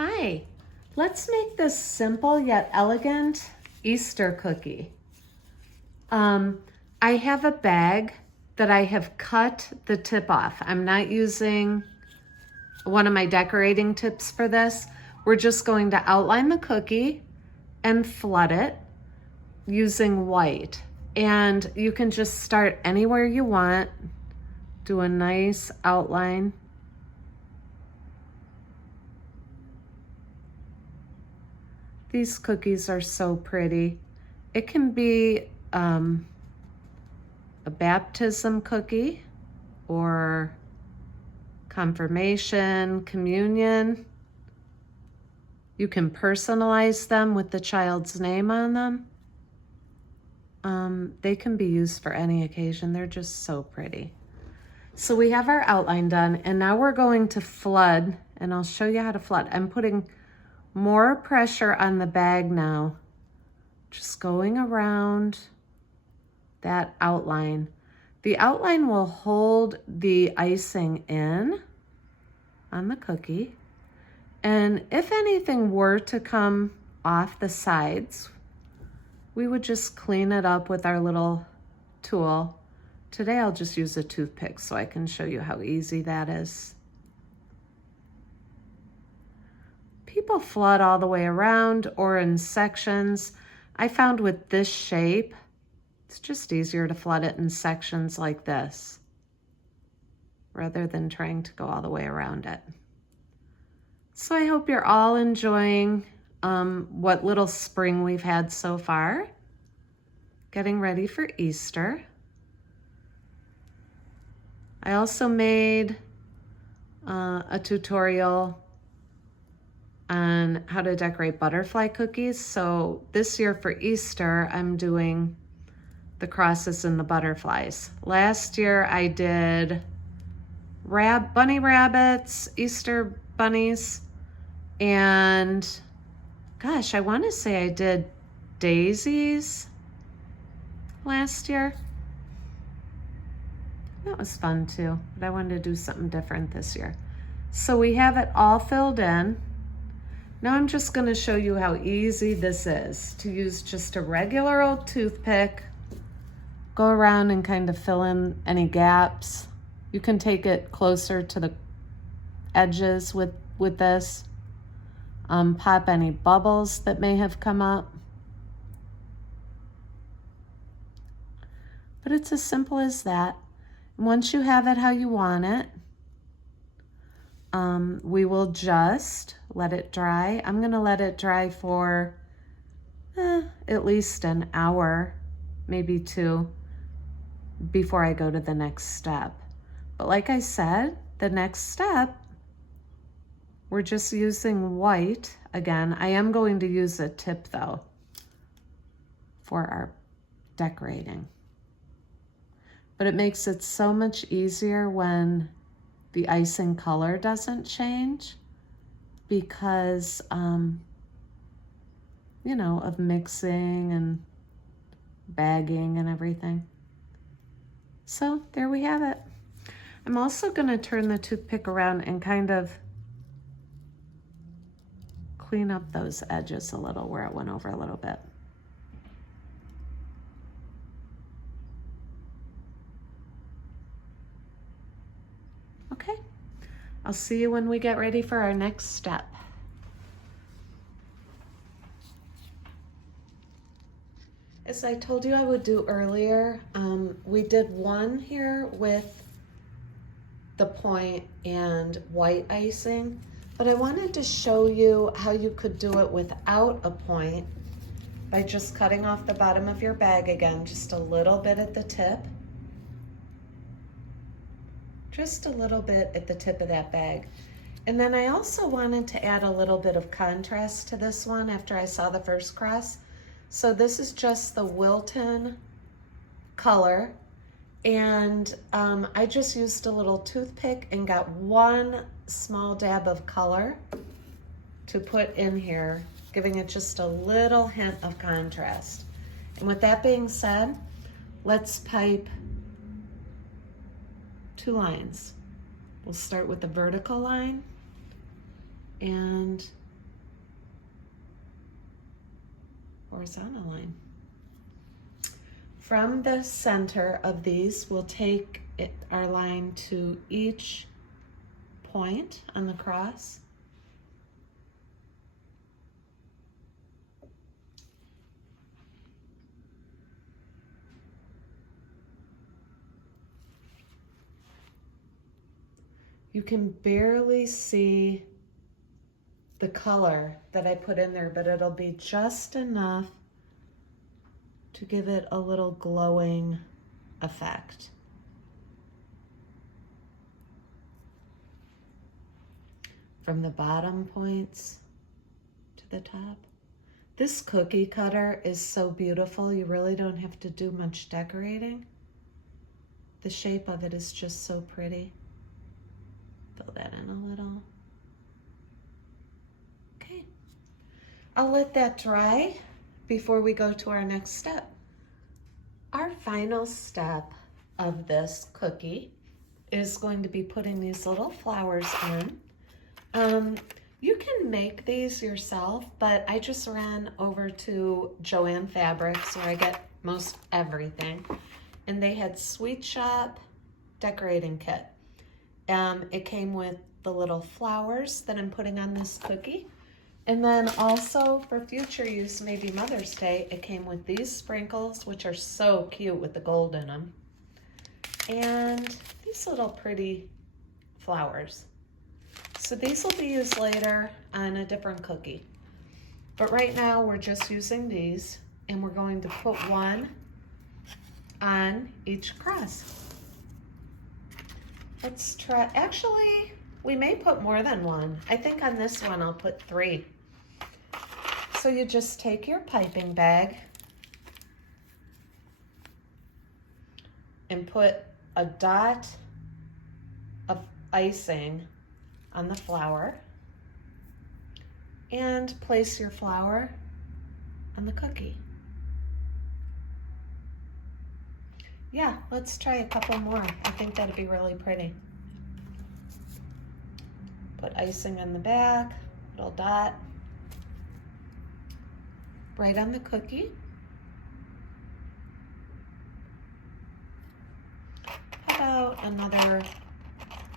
Hi, let's make this simple yet elegant Easter cookie. I have a bag that I have cut the tip off. I'm not using one of my decorating tips for this. We're just going to outline the cookie and flood it using white. And you can just start anywhere you want. Do a nice outline. These cookies are so pretty. It can be a baptism cookie or confirmation, communion. You can personalize them with the child's name on them. They can be used for any occasion. They're just so pretty. So we have our outline done, and now we're going to flood, and I'll show you how to flood. I'm putting more pressure on the bag now, just going around that outline. The outline will hold the icing in on the cookie, and if anything were to come off the sides, we would just clean it up with our little tool. Today I'll just use a toothpick so I can show you how easy that is. People flood all the way around or in sections. I found with this shape, it's just easier to flood it in sections like this rather than trying to go all the way around it. So I hope you're all enjoying what little spring we've had so far. Getting ready for Easter. I also made a tutorial on how to decorate butterfly cookies. So this year for Easter, I'm doing the crosses and the butterflies. Last year I did bunny rabbits, Easter bunnies, and gosh, I want to say I did daisies last year. That was fun too, but I wanted to do something different this year. So we have it all filled in. Now I'm just going to show you how easy this is to use just a regular old toothpick. Go around and kind of fill in any gaps. You can take it closer to the edges with this. Pop any bubbles that may have come up. But it's as simple as that. Once you have it how you want it, we will just let it dry. I'm going to let it dry for at least an hour, maybe 2, before I go to the next step. But like I said, the next step, we're just using white. Again, I am going to use a tip though for our decorating. But it makes it so much easier when the icing color doesn't change because, you know, of mixing and bagging and everything. So there we have it. I'm also going to turn the toothpick around and kind of clean up those edges a little where it went over a little bit. Okay, I'll see you when we get ready for our next step. As I told you I would do earlier, we did one here with the point and white icing, but I wanted to show you how you could do it without a point by just cutting off the bottom of your bag again, just a little bit at the tip. Just a little bit at the tip of that bag. And then I also wanted to add a little bit of contrast to this one after I saw the first cross. So this is just the Wilton color. And I just used a little toothpick and got one small dab of color to put in here, giving it just a little hint of contrast. And with that being said, let's pipe 2 lines. We'll start with the vertical line and horizontal line. From the center of these, we'll take our line to each point on the cross. You can barely see the color that I put in there, but it'll be just enough to give it a little glowing effect. From the bottom points to the top. This cookie cutter is so beautiful. You really don't have to do much decorating. The shape of it is just so pretty. Fill that in a little. Okay. I'll let that dry before we go to our next step. Our final step of this cookie is going to be putting these little flowers in. You can make these yourself, but I just ran over to Joann Fabrics where I get most everything, and they had Sweet Shop decorating kit. It came with the little flowers that I'm putting on this cookie. And then also for future use, maybe Mother's Day, it came with these sprinkles, which are so cute with the gold in them. And these little pretty flowers. So these will be used later on a different cookie. But right now we're just using these, and we're going to put one on each cross. Let's try, actually, we may put more than one. I think on this one I'll put 3. So you just take your piping bag and put a dot of icing on the flower and place your flower on the cookie. Yeah, let's try a couple more. I think that'd be really pretty. Put icing on the back, little dot, right on the cookie. How about another,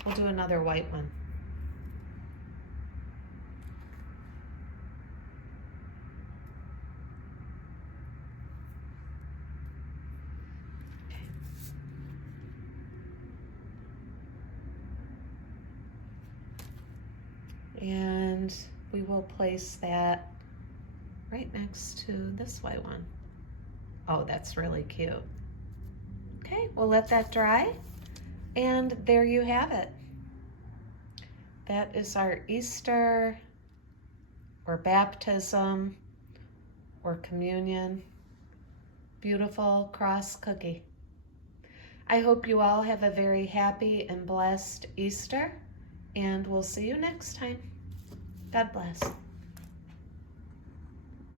we'll do another white one. And we will place that right next to this white one. Oh, that's really cute. Okay, we'll let that dry. And there you have it. That is our Easter or baptism or communion beautiful cross cookie. I hope you all have a very happy and blessed Easter, and we'll see you next time. God bless.